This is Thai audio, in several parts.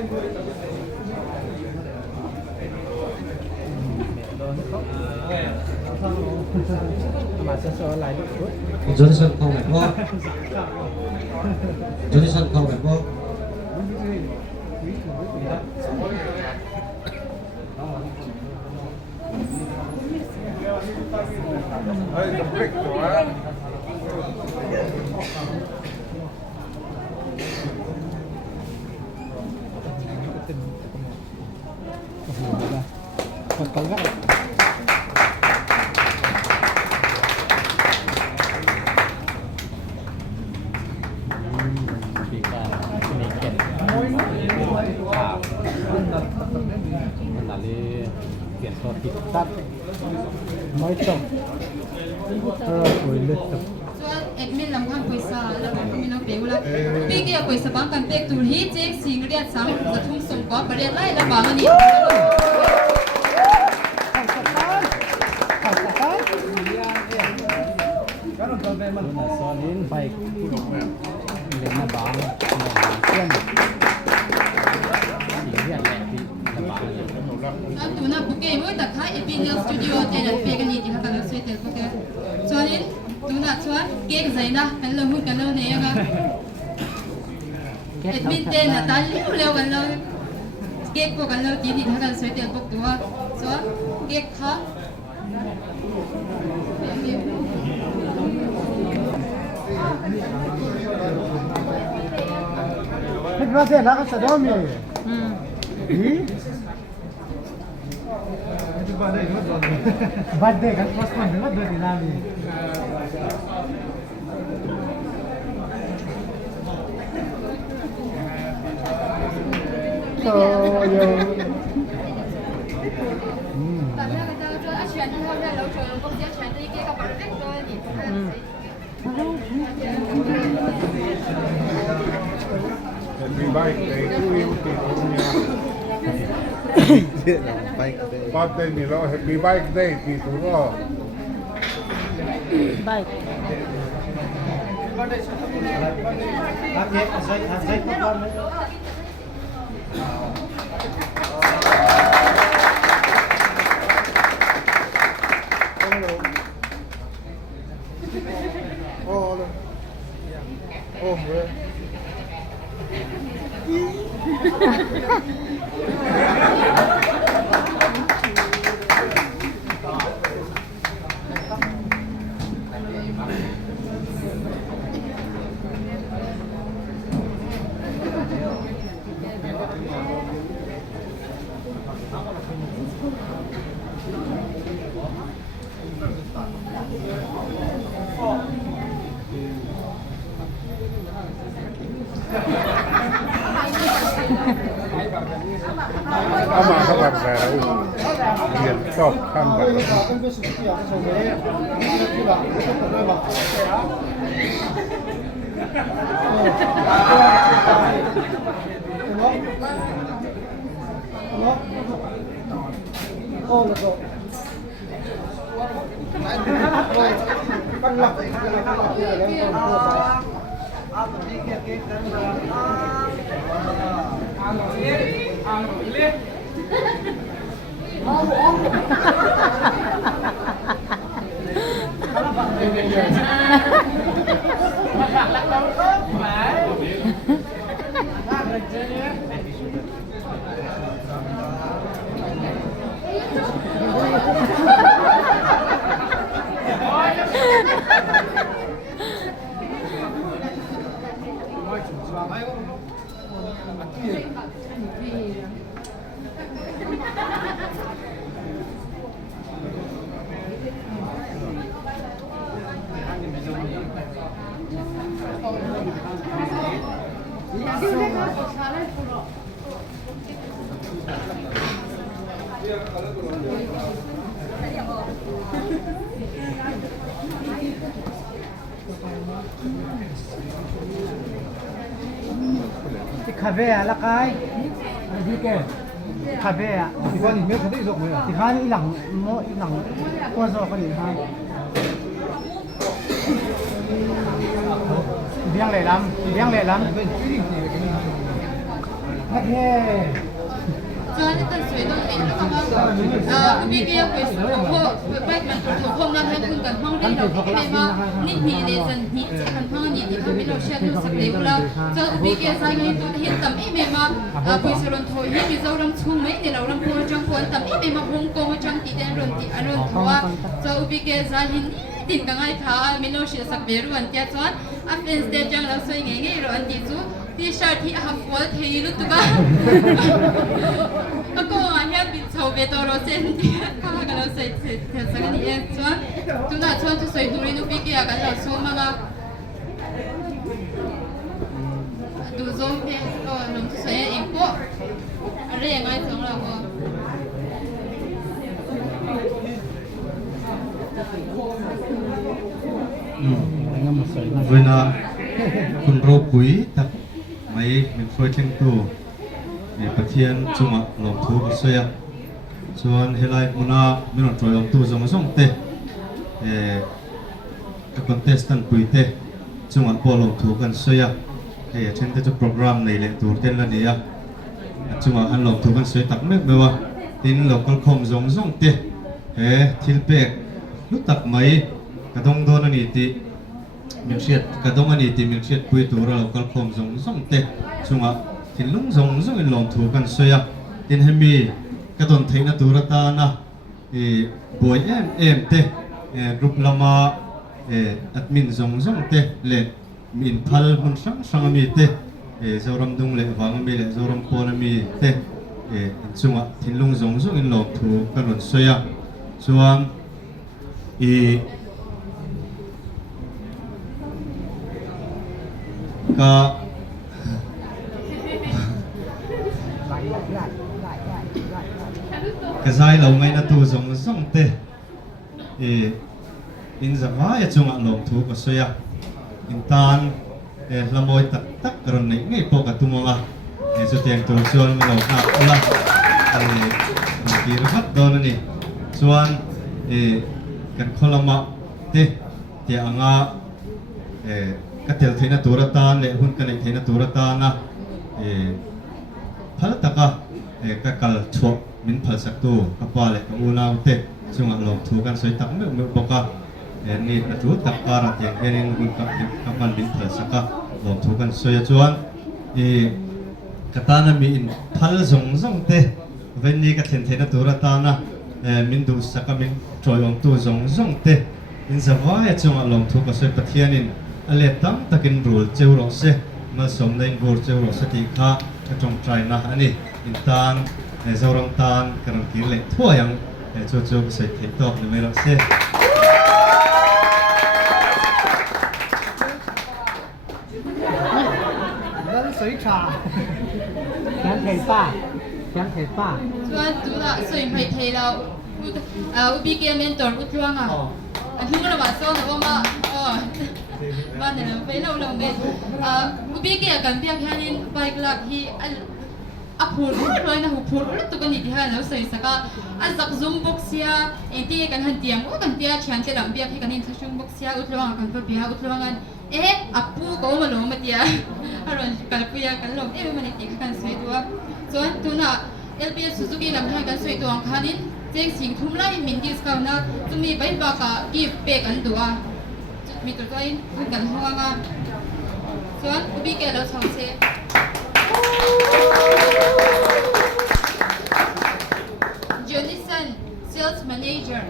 มาเซอร์อะไรด้วย จอร์สันเข้าแบบว่าจอร์สันเข้าแบบว่าเฮ้ยจะพลิกตัวโอ้โหนะกดตั้งกันปีกามีเก็บข่าวมันอะไรเปลี่ยนตัวติดตัดไม่จบคุยเลือด admin lam khang paisa la ko mi no pe ula pe ke paisa bang kan pe tur hi che sing ria sang la thung som ko pare lai la bang ani Kalau problem mana soalin baik, lena bang, kian, ini ada di bang. tu na pu ke mo ta khai opinion studio te na pe kan ni ti ha kan se te ko ke soalin tu na chuan ke zaina kan lo hu kan lo ne ga admin te na ta lu kan lo ke ko kan lo ti ni ha kan se te ko tu ha so ke kha Kita sih nak sedar ni. Itu birthday kan postpone dengan dua hari lagi. So yo. Happy birthday to you ติดตรงนี้birthday นี่เรา Happy birthday ติดตรงนี้ Baik. Oh, bro. Ama kabar saya, dia top kamar. Kafe ala kai. Di ke. Kafe ya. Di kan ni mereka tu isok ni. Di kan ilang kuasa kan ni kan. Biang le lam. โอเค 昨天在水洞里，那么那个会我外面头碰那天碰跟碰的了，因为嘛，你你的身你这跟碰你的他没有写到什么了，就那个在那都很当因为嘛，会是轮头，因为就让出门的了，让破张破当因为嘛香港的张地的轮地轮头啊，就那个在很。tin ka ngai tha mino shi sak beru an tia chuan a fence de jang la soi nge nge ro an ti chu t-shirt hi half wall thei lu tu ba a ko a hian bin chho be to ro chen ti ka ka lo sei se the sa ni e chuan tu na chuan tu soi turi nu pi ki a ka lo chu ma nga du zom pe o lom tu soi e ko a re ngai chong la ko với naคุณรูปุ๋ยตักไม่เป็นช่วยเชียงตัวประเทศจุงอ่ะหลงทุกเสียส่วนเฮลัยมุนาไม่ต้องช่วยหลงตัวสองสองเตะกับคอนเทสตันปุ๋ยเตะจุงอ่ะพอหลงทุกกันเสียเช่นที่จะโปรแกรมในเรื่องตัวเต้นละเนี่ยจุงอ่ะอันหลงทุกกันเสียตักนึกไปว่าทินหลงกระคมสองสองเตะทิลเป็กรู้ตักไหมกระทงโดนนี่ติมิเชียดกระต้องอันนี้ที่มิเชียดปุยตัวเราก็คมส่งเตะช่วงอ่ะที่ลุงส่งอินลงถูกกันเสียที่ให้มีกระต้องเทนตัวตานะบวยเอ็มเตะกรุ๊ปละมาอัดมินส่งเตะเละมินพัลมันสังมีเตะเจ้ารำดุงเละฟังมีเละเจ้ารำปอนมีเตะช่วงอ่ะที่ลุงส่งอินลงถูกกันเสียส่วนก็กระจายเราไงนะตัวส่งเตะอินจะว่าจะจงอ่ะลงทุกก็เสียอินตานละมวยตักกระนั้นไงพวกกตัวมังอ่ะสุดที่ตัวชวนเราหนักละที่รักโดนนี่ส่วนกันคนละมาเตะที่อ่างก็เทลเทนตัวรัตานเลยหุ่นกันเทนตัวรัตานะพัลตะก็ก็กัลชัวมินพัลสักตัวกับว่าเลยกับอูนาอุเตะช่วงหลงถูกกันสวยตักเมื่อปกตินี่ตัวตักการะอย่างเอ็นหุ่นกับมันมินพัลสักก็หลงถูกกันสวยจวนกตานะมีอินพัลส่งเตะเวนนี้ก็เทนตัวรัตานะมินดูสักก็มินจอยองตัวส่งเตะอินสวายช่วงหลงถูกกันสวยปะเทียนินอะไรตั้งตะกินรูเจ้าเราเสมาสมในบูเจ้าเราสติข้าจงใจนะอันนี้อินตานเจ้ารังตานกำลังกินเล็กทั่วยังโจโจใส่เทตอกหรือไม่เราเสแล้วสวยชาแขนเทป้าแขนเทป้าส่วนตัวละสวยไม่เทเราอุบิเกมนตัวอุดร่างอ่ะอันที่เราว่าซ้อนว่ามาบ้านเนี่ยไปเราลงเบสอุบิเกกันเพียงแค่นี้ไปกลับที่อัพพูดร้อยนะหูพูดแล้วตัวกันอีกที่ห้าแล้วใส่สักสักซุ่มบุกเสียเองที่กันหันเตียงว่ากันเตียงฉันจะหลังเบียร์ที่กันเองซุ่มบุกเสียอุดร่างกันเพื่ออุดร่างกันอัพพูก็มาลงมาเตียอารมณ์กันเปียกันลงมันติดกันสวยตัวส่วนตัวน่ะLPS Suzuki ลำแข่งกันสวยตัวคันนี้เจ๊งสิงทุ่มไล่มินดิสเขานะจะมีใบปากกีบเปกันตัวมีตัวตัวพูดกันหัวงาส่วนอุบิเกเราชอบเซJonathan Sales Manager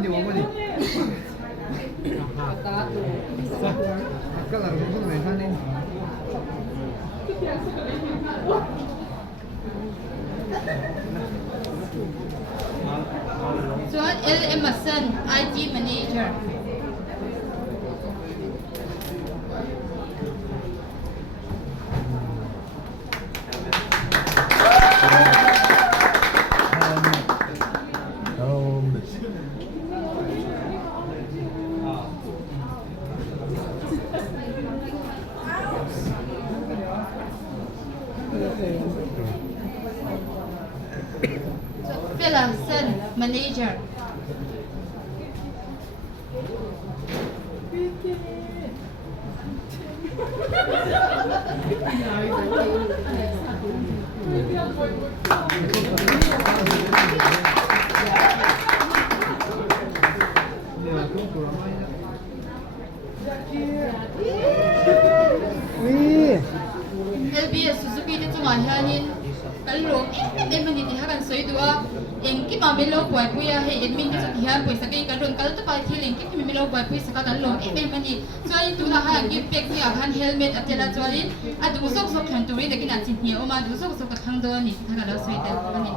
di uomo di Kalau itu mereka nih John L. Emerson, IT Manager manager Ui. LBS Suzuki te chunga hianin kallo em mani ti hakan soi dua eng ki ma melo kwai puya he admin te chu hian poisa ke kan ron kal to pai thil eng ki mi melo kwai pui saka kan lo em mani choi tu na ha gi pek ni akan helmet atela chwalin adu sok sok khan turi de kin a chin hi oma du sok sok ka thang do ni thaka lo soi te mani